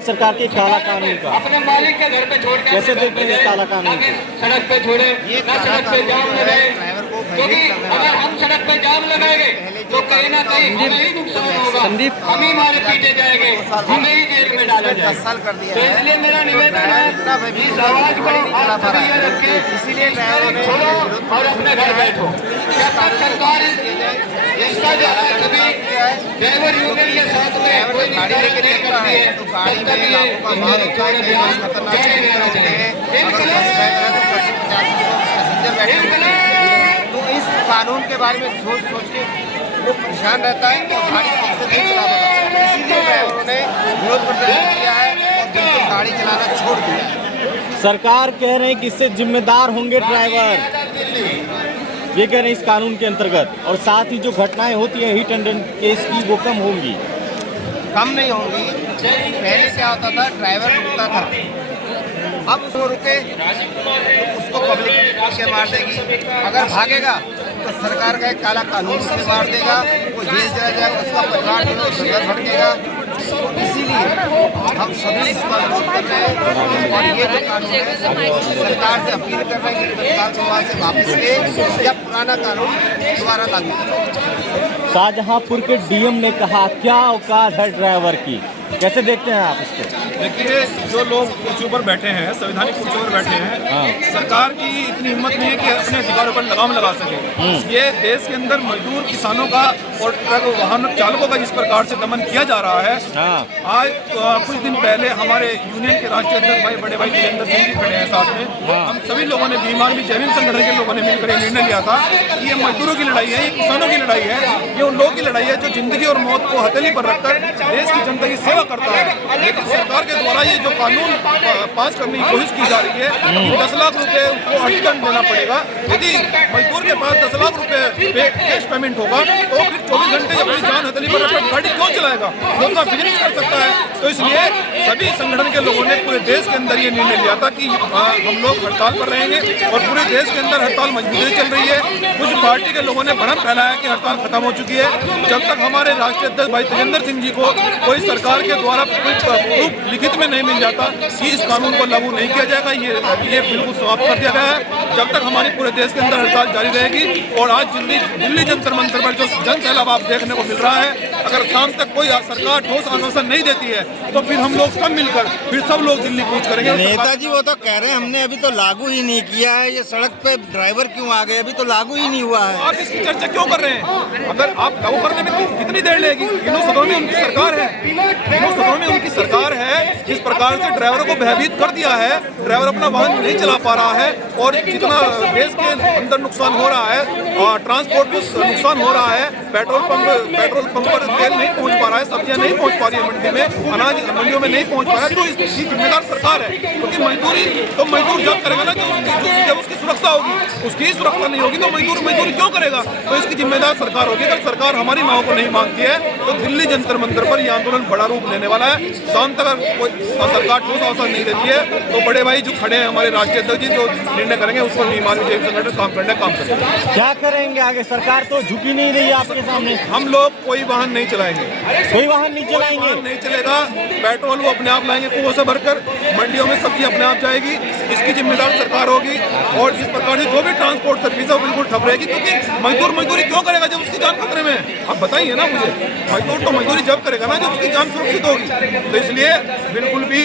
सरकार के काला कानून का अपने मालिक के घर पे छोड़ के कैसे देखते हैं इस काला कानून को? सड़क पे छोड़े ना सड़क पे जाम लगाए, क्योंकि अगर हम सड़क पे जाम लगाएंगे तो कहीं ना कहीं हमें ही नुकसान होगा, हम ही मारे पीटे जाएंगे, हमें ही जेल में डाला जाएगा। तो इसलिए मेरा निवेदन है इस आवाज को आप सभी ये रखें, इसीलिए छोड़ो और अपने घर बैठो। जब तक सरकार इसका जो है कभी ड्राइवर यूनियन के साथ में कोई गाड़ी लेके नहीं करती है तो गाड़ी में लाखों का माल होता है, खतरनाक तो इस कानून के बारे में सोच के लोग परेशान रहता है तो गाड़ी सबसे नहीं चला पाता, इसीलिए ड्राइवरों ने विरोध प्रदर्शन किया है और बिल्कुल गाड़ी चलाना छोड़ दिया है। सरकार कह रहे हैं कि इससे जिम्मेदार होंगे ड्राइवर, ये कह रहे हैं इस कानून के अंतर्गत, और साथ ही जो घटनाएं होती हैं हिट एंड रन केस की वो कम होंगी। कम नहीं होंगी। पहले क्या होता था, ड्राइवर रुकता था, अब उसको रुके तो उसको पब्लिक के मार देगी, अगर भागेगा तो सरकार का एक काला कानून से मार देगा, वो जेल चला जाएगा, उसका परिवार जो संघर्ष भटकेगा। इसलिए हम सभी इसका विरोध कर रहे हैं और ये जो कानून है सरकार से अपील कर रहे हैं कि सरकार को वहाँ से वापस ले या पुराना कानून दोबारा लागू करें। शाहजहांपुर के डीएम ने कहा क्या औकात है ड्राइवर की, कैसे देखते हैं आप इसको? देखिए, जो लोग कुर्सियों पर बैठे हैं, संवैधानिक कुर्सियों पर बैठे हैं, सरकार की इतनी हिम्मत नहीं है कि अपने अधिकारों पर लगाम लगा सके। ये देश के अंदर मजदूर किसानों का और ट्रक वाहन चालकों का जिस प्रकार से दमन किया जा रहा है, आज कुछ दिन पहले हमारे यूनियन के राष्ट्रीय अध्यक्ष भाई बड़े भाई वीरेंद्र सिंह जी खड़े हैं साथ में, हम सभी लोगों ने भीम आर्मी जय भीम संगठन के लोगों ने मिलकर ये निर्णय लिया था कि ये मजदूरों की लड़ाई है, ये किसानों की लड़ाई है, ये उन लोगों की लड़ाई है जो जिंदगी और मौत को हथेली पर रखकर देश की जनता की सेवा करता है। लेकिन सरकार के द्वारा ये जो कानून पास करने की कोशिश की जा रही है, 10 लाख रुपए को अर्थदंड देना पड़ेगा। यदि मजदूर के पास 10 लाख रुपए कैश पेमेंट होगा तो फिर 24 घंटे अपनी जान हथेली पर रखकर गाड़ी क्यों चलाएगा, वो अपना बिजनेस कर सकता है। तो इसलिए सभी संगठन के लोगों ने पूरे देश के अंदर ये निर्णय लिया था कि हम लोग हड़ताल पर रहेंगे और पूरे देश के अंदर हड़ताल मजबूती चल रही है। कुछ पार्टी के लोगों ने भ्रम फैलाया कि हड़ताल खत्म हो चुकी है। जब तक हमारे राष्ट्रीय अध्यक्ष भाई तेजेंद्र सिंह जी को कोई सरकार के द्वारा प्रूफ लिखित में नहीं मिल जाता कि इस कानून को लागू नहीं किया जाएगा, ये बिल्कुल समाप्त कर दिया गया है। जब तक हमारी पूरे देश के अंदर हड़ताल जारी रहेगी और आज दिल्ली जंतर मंतर पर जो जन सैलाब आप देखने को मिल रहा है, अगर शाम तक कोई सरकार ठोस आश्वासन नहीं देती है तो फिर हम लोग सब मिलकर फिर सब लोग दिल्ली कूच करेंगे। नेताजी वो तो कह रहे हैं हमने अभी तो लागू ही नहीं किया है, ये सड़क पे ड्राइवर क्यों आ गए, अभी तो लागू ही नहीं हुआ है। आप इसकी चर्चा क्यों कर रहे हैं? अगर आप लागू करने में कितनी देर लगेगी? तीनों सदनों में उनकी सरकार है, तीनों सदनों में उनकी सरकार है। जिस प्रकार से ड्राइवरों को भयभीत कर दिया है, ड्राइवर अपना वाहन नहीं चला पा रहा है और जितना देश के अंदर नुकसान हो रहा है और ट्रांसपोर्ट को नुकसान हो रहा है, पेट्रोल पंप पर तेल नहीं पहुंच पा रहा है, सब्जियां नहीं पहुंच पा रही है मंडी में, अनाज मंडियों में नहीं पहुंच पा रहा है, तो इसकी जिम्मेदार सरकार है। क्योंकि मजदूरी तो मजदूर जब करेगा ना जब उसकी सुरक्षा होगी, उसकी सुरक्षा नहीं होगी तो मजदूरी क्यों करेगा? तो इसकी जिम्मेदार सरकार होगी। अगर सरकार हमारी मांगों को नहीं मानती है तो दिल्ली जंतर मंतर पर यह आंदोलन बड़ा रूप लेने वाला है। शाम तक कोई सरकार ठोस आश्वासन नहीं देती है तो बड़े भाई जो खड़े हैं हमारे राष्ट्रीय अध्यक्ष जी जो निर्णय करेंगे उस पर भीम आर्मी जय भीम संगठन काम करेंगे। क्या करेंगे आगे? सरकार तो झुकी नहीं रही है आपके सामने। हम लोग कोई वाहन नहीं चलाएंगे, कोई वाहन नहीं चलाएंगे, नहीं चलेगा। पेट्रोल वो अपने आप लाएंगे कुओं से भरकर, मंडियों में सब्जी अपने आप जाएगी, इसकी जिम्मेदार सरकार होगी। और जिस प्रकार से जो भी ट्रांसपोर्ट सर्विस है वो बिल्कुल ठप रहेगी, क्योंकि मजदूर मजदूरी क्यों करेगा जब उसकी जान खतरे में है? आप बताइए ना मुझे, मजदूर तो मजदूरी जब करेगा ना जब उसकी जान सुरक्षित होगी। तो इसलिए बिल्कुल भी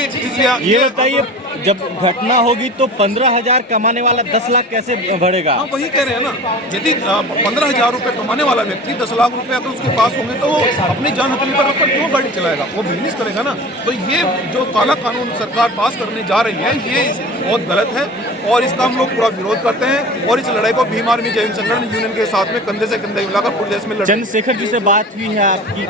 ये बताइए, जब घटना होगी तो 15,000 कमाने वाला 10 लाख कैसे बढ़ेगा? हाँ, वही कह रहे हैं ना। यदि 15,000 रुपए कमाने वाला व्यक्ति 10 लाख रुपए अगर उसके पास होंगे तो वो अपनी जान हथेली पर रखकर क्यों गाड़ी चलाएगा? वो बिजनेस करेगा ना। तो ये जो काला कानून सरकार पास करने जा रही है ये बहुत गलत है और इसका हम लोग पूरा विरोध करते हैं और इस लड़ाई को भीम आर्मी जय भीम संगठन यूनियन के साथ में कंधे से कंधे मिलाकर पूरे देश में लड़। चंद्रशेखर जी से बात हुई है आपकी?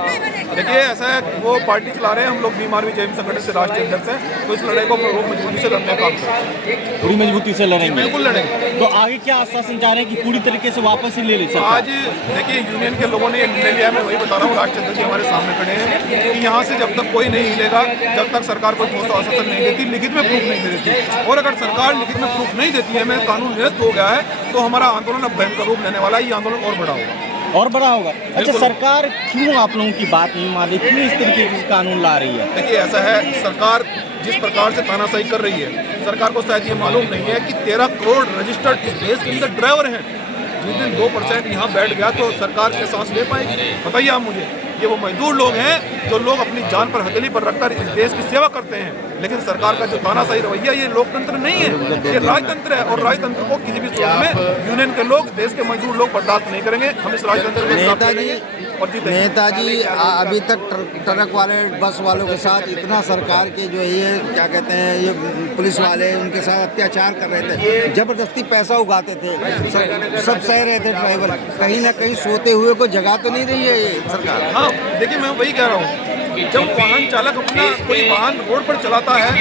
देखिए, ऐसा है वो पार्टी चला रहे हैं, हम लोग भीम आर्मी जय भीम संगठन से राष्ट्रीय अध्यक्ष हैं, तो इस लड़ाई को हम लोग मजबूती से लड़ने का काम करेंगे, पूरी मजबूती से लड़ेंगे। बिल्कुल लड़ेंगे। तो आगे क्या आश्वासन जा रहे हैं कि पूरी तरीके से वापस ही ले ले सकते? आज देखिए, यूनियन के लोगों ने निर्णय लिया, मैं वही बता रहा हूँ, राष्ट्रीय अध्यक्ष हमारे सामने खड़े हैं कि यहाँ से जब तक कोई नहीं हिलेगा, जब तक सरकार कोई ठोस आश्वासन नहीं देती, लिखित में प्रूफ नहीं देती, और अगर सरकार लिखित में प्रूफ नहीं देती है, मैं कानून निरस्त हो गया है, तो हमारा आंदोलन अब भयंकर रूप लेने वाला है। ये आंदोलन और बड़ा होगा। और बड़ा होगा। अच्छा, सरकार क्यों आप लोगों की बात नहीं मान रही, क्यों इस तरीके के कानून ला रही है? देखिए, ऐसा है, सरकार जिस प्रकार से तानाशाही कर रही है, सरकार को शायद ये मालूम नहीं है कि 13 करोड़ रजिस्टर्ड इस देश के अंदर ड्राइवर हैं। जिस दिन 2% यहाँ बैठ गया तो सरकार क्या सांस ले पाएगी? बताइए आप मुझे। ये वो मजदूर लोग हैं जो लोग अपनी जान पर हथेली पर रखकर इस देश की सेवा करते हैं, लेकिन सरकार का जो तानाशाही रवैया, ये लोकतंत्र नहीं है, ये राजतंत्र है। और राजतंत्र को किसी भी सूरत में यूनियन के लोग, देश के मजदूर लोग बर्दाश्त नहीं करेंगे। हम इस राजतंत्र के खिलाफ लड़ेंगे और जीतेंगे। नेताजी, अभी तक ट्रक वाले, बस वालों के साथ इतना सरकार के जो ये क्या कहते हैं, ये पुलिस वाले उनके साथ अत्याचार कर रहे थे, जबरदस्ती पैसा उगाते थे, सब सह रहे थे ड्राइवर। कहीं ना कहीं सोते हुए को जगह तो नहीं रही है ये सरकार। हाँ, देखिए, मैं वही कह रहा हूँ, जब वाहन चालक अपना कोई वाहन रोड पर चलाता है,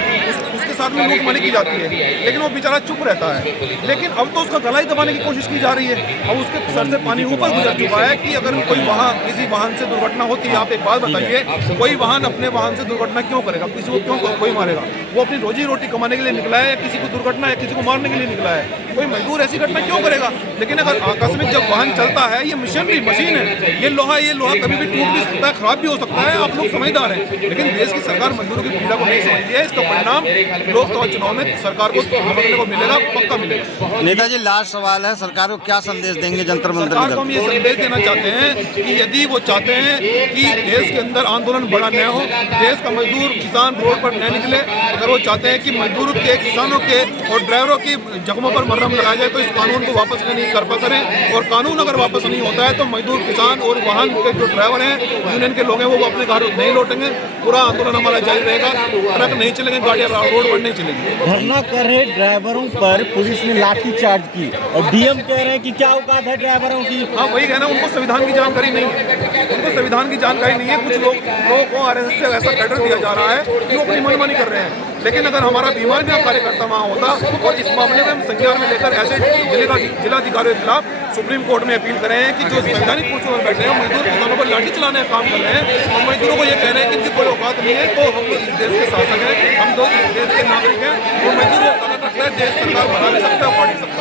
उसके साथ में लूटमारी की जाती है, लेकिन वो बेचारा चुप रहता है। लेकिन अब तो उसका गला ही दबाने की कोशिश की जा रही है। अब उसके सर से पानी ऊपर गुजर चुका है कि अगर कोई किसी वाहन से दुर्घटना होती है, आप एक बात बताइए, कोई वाहन अपने वाहन से दुर्घटना क्यों करेगा? किसी को क्यों कोई मारेगा? वो अपनी रोजी रोटी कमाने के लिए निकला है, या किसी को दुर्घटना है, किसी को मारने के लिए निकला है? कोई मजदूर ऐसी घटना क्यों करेगा? लेकिन अगर आकस्मिक जब वाहन चलता है, ये मशीन है, ये लोहा कभी भी टूट भी सकता है, खराब भी हो सकता है। आप लोग समझदार हैं, लेकिन देश की सरकार मजदूरों की पीड़ा को नहीं समझती है। इसका परिणाम लोकसभा चुनाव में सरकार को भुगतने को मिलेगा, पक्का मिलेगा। नेताजी, लास्ट सवाल है, सरकार को क्या संदेश देंगे जंतर मंतर? सरकार को हम ये संदेश देना चाहते हैं कि यदि वो चाहते हैं कि देश के अंदर आंदोलन बड़ा न हो, देश का मजदूर किसान रोड पर न निकले, अगर वो चाहते हैं कि मजदूरों के, किसानों के और ड्राइवरों की जख्मों पर मरहम लगाया जाए, तो इस कानून को वापस नहीं कर पा करें। और कानून अगर वापस नहीं होता है तो मजदूर, किसान और वाहन के जो ड्राइवर हैं, यूनियन के लोग हैं, वो अपने घर नहीं लौटेंगे। पूरा आंदोलन हमारा जारी रहेगा, ट्रक नहीं चलेंगे, गाड़ियाँ रोड पर नहीं चलेंगी। धरना कर रहे ड्राइवरों पर पुलिस ने लाठी चार्ज की और डीएम कह रहे हैं कि क्या औकात है ड्राइवरों की। हाँ, वही कहना, उनको संविधान की जानकारी नहीं है, उनको संविधान की जानकारी नहीं है। कुछ लोगों को आरएसएस से ऐसा कैडर दिया जा रहा है कि वो अपनी मनमानी कर रहे हैं। लेकिन अगर हमारा बीमार भी कार्यकर्ता वहाँ होता और इस मामले में हम संज्ञान में लेकर ऐसे जिलाधिकारियों के खिलाफ सुप्रीम कोर्ट में अपील कर रहे हैं कि जो संवैधानिक पुरुषों में बैठे हैं, मजदूर किसानों पर लाठी चलाने का काम कर रहे हैं, और मजदूरों को ये कह रहे हैं कि इनकी कोई औकात नहीं है, तो हम इस देश के शासक हैं, हम तो इस देश के नागरिक हैं, और मजदूरों को ताकत रखता है, देश सरकार बना नहीं सकता, फाड़ नहीं सकता।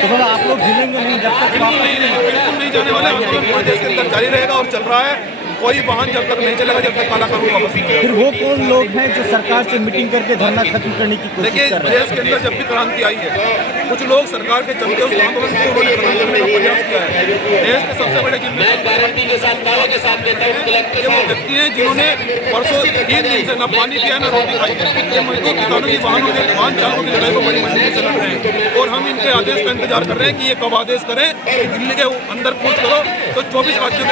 तो फिर आप लोग हिलेंगे नहीं जब तक? बिल्कुल नहीं जाने वाले। आंदोलन पूरे देश के अंदर जारी रहेगा और चल रहा है। कोई वाहन जब तक नहीं चलेगा, जब तक काला कानून वापस नहीं आएगा। फिर वो कौन लोग हैं जो सरकार से मीटिंग करके धरना खत्म करने की कोशिश देखिए, कर रहे हैं? देश के अंदर जब भी क्रांति आई है, कुछ लोग सरकार के चलते उस आंदोलन को उन्होंने खत्म करने का प्रयास किया है। देश के सबसे बड़े जिम्मेदार ये वो व्यक्ति हैं जिन्होंने परसों 3 दिन से न पानी पिया न रोटी खाई। ये मजदूर किसानों की वाहन चालकों की लड़ाई को बड़ी मजबूती से लड़ रहे हैं, और हम इनके आदेश का इंतजार कर रहे हैं कि ये कब आदेश करें कि दिल्ली के अंदर कूच करो। तो 24 राज्यों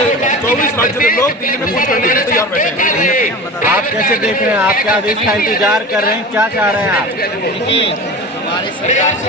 के लोग दिल्ली में कूच करने के लिए तैयार बैठे हैं। आप कैसे देख रहे हैं? आप क्या आदेश का इंतजार कर रहे हैं? क्या चाह रहे हैं आप? हमारी सरकार से